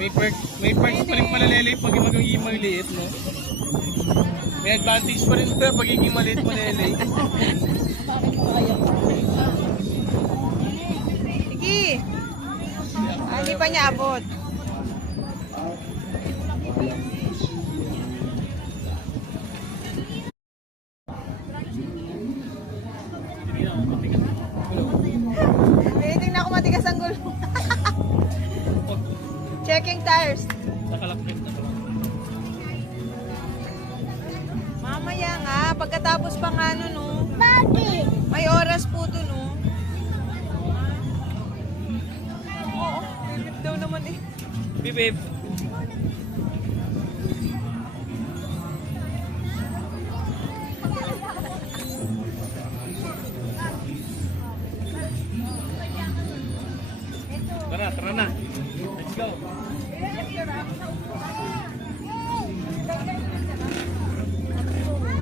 May perks pa rin pala Lele pag magiging maliit, no? May advantage pa rin pala pagiging maliit mo Lele. Sige. Hindi pa niya abot. Tingnan ko matigas ang gulong. Checking tires. Nakalapit na to. Mamaya nga, pagkatapos pa nga ano, no? Bakit? May oras po to, no? Oo, bibip daw naman eh. Bibib. Tara na. Let's go.